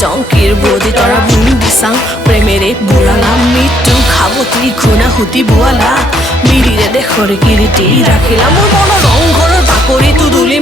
জংকিৰ body তৰা বুনি দিছাং প্ৰেমেৰে বুঢ়ালা মৃত্যু খাবতি খুনা হুতি বোৱালা মিৰিৰে দেশৰ কীৰ্তি ৰাখিলা মোৰ মনৰ ৰংঘৰৰ বাকৰিটো দুলি